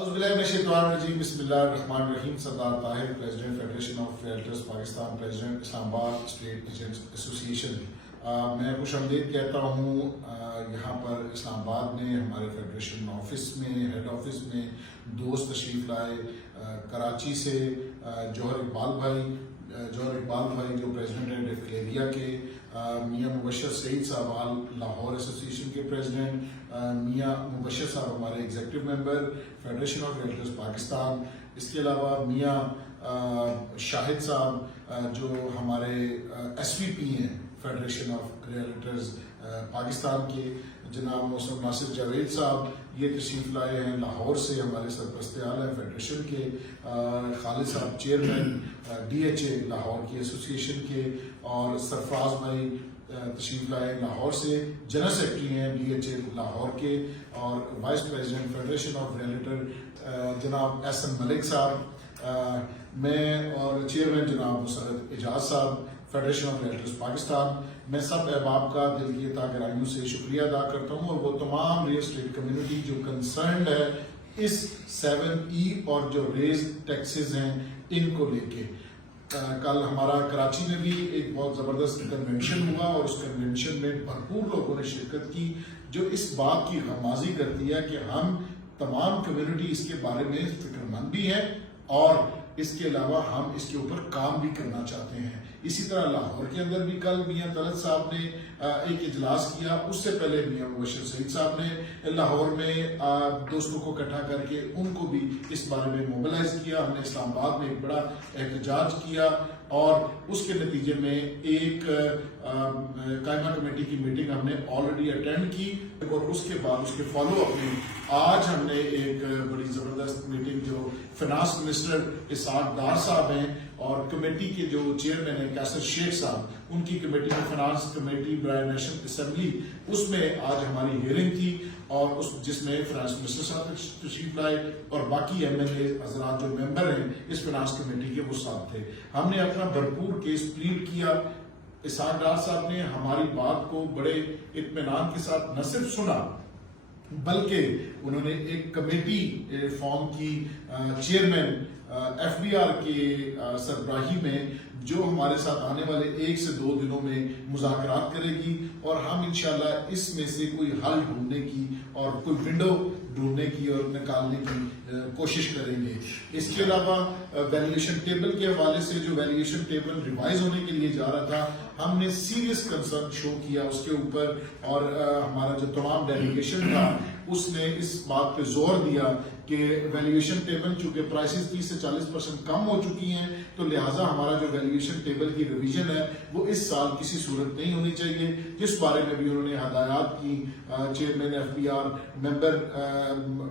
اعوذ باللہ من الشیطان الرجیم بسم اللہ الرحمن الرحیم. Sardar Tahir, president federation of realtors Pakistan, president Islamabad estate agents ایسوسی ایشن. میں خوش آمدید کہتا ہوں یہاں پر اسلام آباد میں ہمارے فیڈریشن آفس میں، ہیڈ آفس میں دوست تشریف لائے. کراچی سے جوہر اقبال بھائی جو پریزیڈنٹ ہیں ڈیفلیریا کے، میاں مبشر سعید صاحب آل لاہور ایسوسی ایشن کے پریزیڈنٹ، میاں مبشر صاحب ہمارے executive member federation of realtors Pakistan. اس کے علاوہ میاں شاہد صاحب جو ہمارے ایس وی پی ہیں فیڈریشن آف ریئلٹرز پاکستان کے، جناب موسم ناصر جاوید صاحب یہ تشریف لائے ہیں لاہور سے، ہمارے سرپرست اعلیٰ ہیں فیڈریشن کے. خالد صاحب chairman D H A Lahore کی ایسوسی ایشن کے، اور سرفراز بھائی تشریف لائے لاہور سے، جنرل سیکرٹری ہیں ڈی ایچ اے لاہور کے، اور vice president federation of realtor جناب احسن ملک صاحب، میں اور چیئرمین جناب مسرت اعجاز صاحب فیڈریشن آف ریئلٹرز پاکستان. میں سب احباب کا دل کی تہ گہرائیوں سے شکریہ ادا کرتا ہوں، اور وہ تمام ریل اسٹیٹ کمیونٹی جو کنسرنڈ ہے اس 7E اور جو ریز ٹیکسز ہیں ان کو لے کے. کل ہمارا کراچی میں بھی ایک بہت زبردست کنونشن ہوا، اور اس کنونشن میں بھرپور لوگوں نے شرکت کی، جو اس بات کی غمازی کرتی ہے کہ ہم تمام کمیونٹی اس کے بارے میں فکر مند بھی ہے، اور اس کے علاوہ ہم اس کے اوپر کام بھی کرنا چاہتے ہیں. اسی طرح لاہور کے اندر بھی کل میاں طلعت صاحب نے ایک اجلاس کیا. اس سے پہلے میاں مبشر سعید صاحب نے لاہور میں دوستوں کو اکٹھا کر کے ان کو بھی اس بارے میں موبلائز کیا. ہم نے اسلام آباد میں ایک بڑا احتجاج کیا، اور اس کے نتیجے میں ایک قائمہ کمیٹی کی میٹنگ ہم نے آلریڈی اٹینڈ کی، اور اس کے بعد اس کے فالو اپ میں آج ہم نے ایک بڑی زبردست میٹنگ جو فنانس منسٹر اسحاق ڈار صاحب ہیں اور کمیٹی کے جو چیئرمین ہیں کیسر شیخ صاحب، ان کی کمیٹی میں فنانس کمیٹی برائے نیشنل اسمبلی، اس میں آج ہماری ہیئرنگ تھی، اور جس میں فنانس منسٹر صاحب تشریف لائے اور باقی ایم ایل اے حضرات جو ممبر ہیں اس فنانس کمیٹی کے وہ ساتھ تھے. ہم نے اپنا بھرپور کیس پلیڈ کیا. اسحاق ڈار صاحب نے ہماری بات کو بڑے اطمینان کے ساتھ نہ صرف سنا، بلکہ انہوں نے ایک کمیٹی فارم کی چیئرمین ایف بی آر کے سربراہی میں، جو ہمارے ساتھ آنے والے 1 سے 2 دنوں میں مذاکرات کرے گی، اور ہم انشاءاللہ اس میں سے کوئی حل ڈھونڈنے کی اور کوئی ونڈو ڈھونڈنے کی اور نکالنے کی کوشش کریں گے. اس کے علاوہ ویلیویشن ٹیبل کے حوالے سے، جو ویلیویشن ٹیبل ریوائز ہونے کے لیے جا رہا تھا، ہم نے سیریس کنسرن شو کیا اس کے اوپر، اور ہمارا جو تمام ڈیلیگیشن تھا اس نے اس بات پہ زور دیا کہ ویلیویشن ٹیبل چونکہ پرائسز 30 سے 40% کم ہو چکی ہیں، تو لہٰذا ہمارا جو ویلیویشن ٹیبل کی ریویژن ہے وہ اس سال کسی صورت نہیں ہونی چاہیے، جس بارے میں بھی انہوں نے ہدایات کی. Chairman F B R, member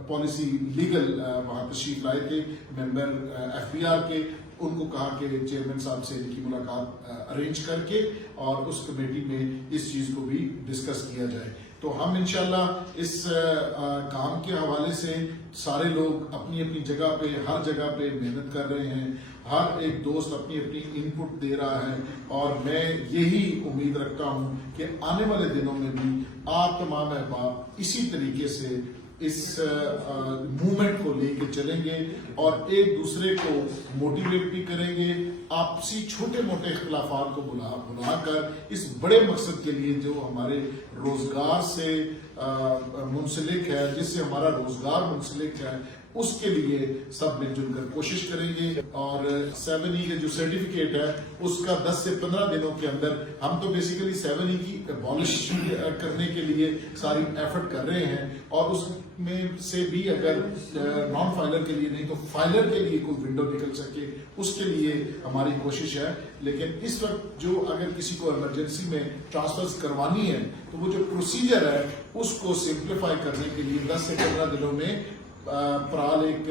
policy legal وہاں تشریف لائے تھے ممبر ایف بی آر کے، ان کو کہا کہ چیئرمین صاحب سے ان کی ملاقات ارینج کر کے اور اس کمیٹی میں اس چیز کو بھی ڈسکس کیا جائے. تو ہم انشاءاللہ اس کام کے حوالے سے سارے لوگ اپنی اپنی جگہ پہ، ہر جگہ پہ محنت کر رہے ہیں، ہر ایک دوست اپنی اپنی ان پٹ دے رہا ہے، اور میں یہی امید رکھتا ہوں کہ آنے والے دنوں میں بھی آپ تمام احباب اسی طریقے سے اس موومنٹ کو لے کے چلیں گے، اور ایک دوسرے کو موٹیویٹ بھی کریں گے، آپسی چھوٹے موٹے اختلافات کو بلا کر اس بڑے مقصد کے لیے جو ہمارے روزگار سے منسلک ہے، جس سے ہمارا روزگار منسلک ہے، اس کے لیے سب مل جل کر کوشش کریں گے. اور 7E کا جو سرٹیفکیٹ ہے اس کا 10 سے 15 دنوں کے اندر، ہم تو بیسیکلی 7E کی ابالش کرنے کے لیے ساری ایفرٹ کر رہے ہیں، اور اس میں سے بھی اگر نان فائلر کے لیے نہیں تو فائلر کے لیے کوئی ونڈو نکل سکے، اس کے لیے ہماری کوشش ہے. لیکن اس وقت جو اگر کسی کو ایمرجنسی میں ٹرانسفرز کروانی ہے تو وہ جو پروسیجر ہے اس کو سمپلیفائی کرنے کے لیے 10 سے 15 دنوں میں پرال ایک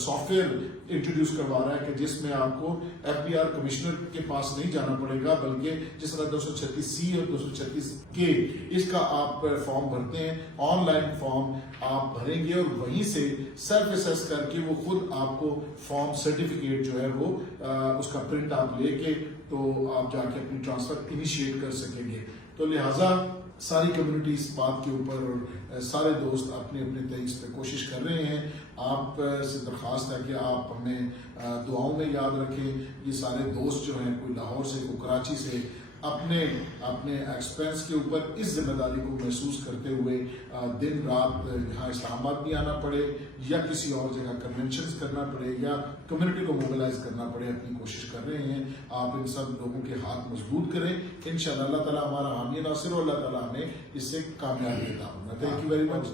سافٹ ویئر انٹروڈیوس کروا رہا ہے کہ جس میں آپ کو ایف بی آر کمشنر کے پاس نہیں جانا پڑے گا، بلکہ جس طرح 236C اور 236K اس کا آپ فارم بھرتے ہیں، آن لائن فارم آپ بھریں گے، اور وہیں سے سیلف اسیس کر کے وہ خود آپ کو فارم سرٹیفکیٹ جو ہے وہ اس کا پرنٹ آپ لے کے تو آپ جا کے اپنی ٹرانسفر انیشیٹ کر سکیں گے. تو لہٰذا ساری کمیونٹی اس بات کے اوپر اور سارے دوست اپنے اپنے طریقے پہ کوشش کر رہے ہیں. آپ سے درخواست ہے کہ آپ ہمیں دعاؤں میں یاد رکھیں. یہ سارے دوست جو ہیں کوئی لاہور سے کوئی کراچی سے اپنے ایکسپینس کے اوپر اس ذمہ داری کو محسوس کرتے ہوئے دن رات یہاں اسلام آباد بھی آنا پڑے یا کسی اور جگہ کنونشنز کرنا پڑے یا کمیونٹی کو موبلائز کرنا پڑے اپنی کوشش کر رہے ہیں. آپ ان سب لوگوں کے ہاتھ مضبوط کریں. انشاءاللہ اللہ تعالیٰ ہمارا حامی ناصر اور اللہ تعالیٰ ہمیں اس سے کامیابی عطا فرمائے. Thank you very much.